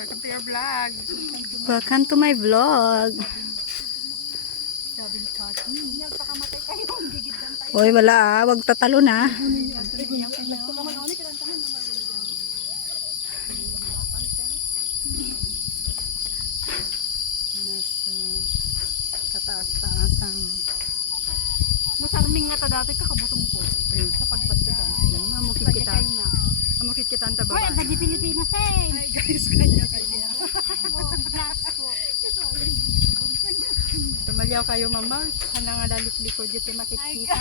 Welcome to your vlog. Welcome to my vlog. Hoy, wala ah. Huwag tatalo na. Nasa kataas-taasan. Masarming nga ta dati kakabutong ko. Sa pagpagdagan. Mamukit kita. Mamukit kita ang tababa. Hoy, ang di Pilipinas eh. Ay guys, kanya. Tumalyaw kayo mama. Sana nga lalik-likod dito makikita.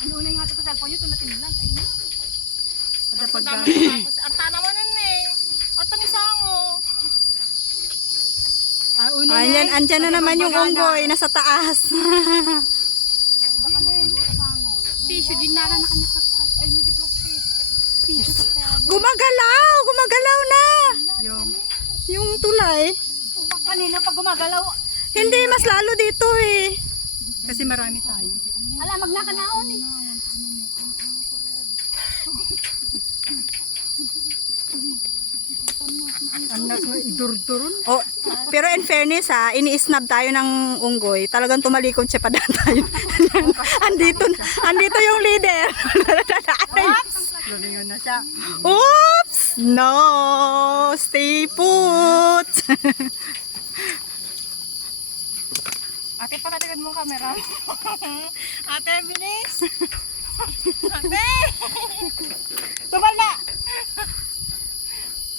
Ano unay nga ito sa cellphone nyo, ito natinlan. Ay na. Ada pag Arta naman nun eh. Arta ni Sango. andyan na naman yung unggoy. Nasa taas. Tissue, din nala na kanya sa Ay, nag-plastic. tissue sa kaya. Gumagalaw! Gumagalaw na! Yung tulay. Kanina pag gumagalaw, Hindi, mas lalo dito eh. Kasi marami tayo. ala magnakanaon eh. Anak mo, idurduron. Oh, pero in fairness ha, ini-snub tayo ng unggoy. Talagang tumalikod siya pa tayo. andito yung leader. Galingon na siya. Oops! No! Stay put! Ate, pakalikan mo ang camera. Ate, bilis. Ate! Tumal na!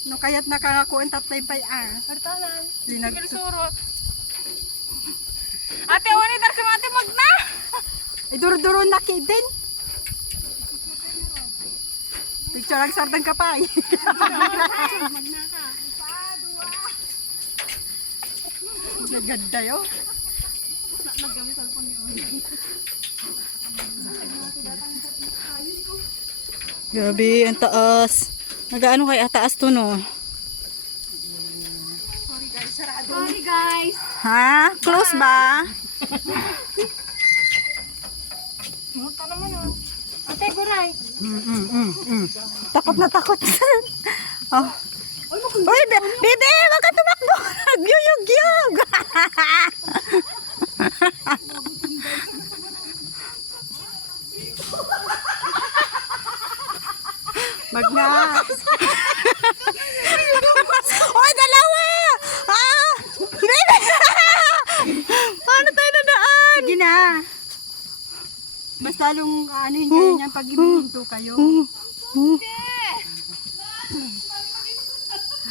No, kaya't nakakakuan tatay pa'y Kartalan. Linag- Surot. Ate, uni dar si mati magna. Idurduron na kidin. Picture ang sardang kapay. Naganda yun. Grabe, ang taas. Nagaano kay taas to no? Sorry guys. Ha? Close ba? Muta naman oh. Ate, guray. Takot na takot. Oh. Uy, bebe, wag ka tumakbo. Nagyuyug-yug. Magnas. Oy, dalawa! Ah! Bebe! Paano tayo nadaan? Sige na. Basta lung anuhin kayo niyan pag iminto kayo.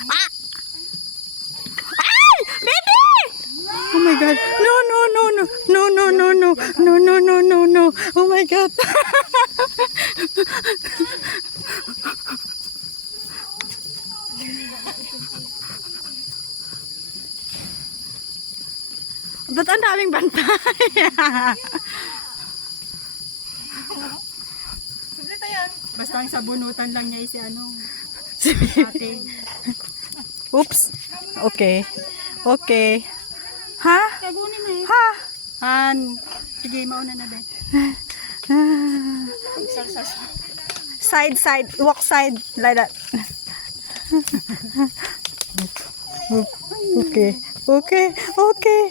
Ah! Ay! Bebe! Oh my God. No, no, no, no. No, no, no, no. No, no, no, no, no. Oh my God. Ba't ang daming bantay? Sulit yan. Basta ang sabunutan lang niya si ano. Ate. Oops. Okay. Okay. Ha? Kagunin na eh. Ha? Han. Sige, mauna na din. Side, side. Walk side. Like that. Okay. Okay. Okay.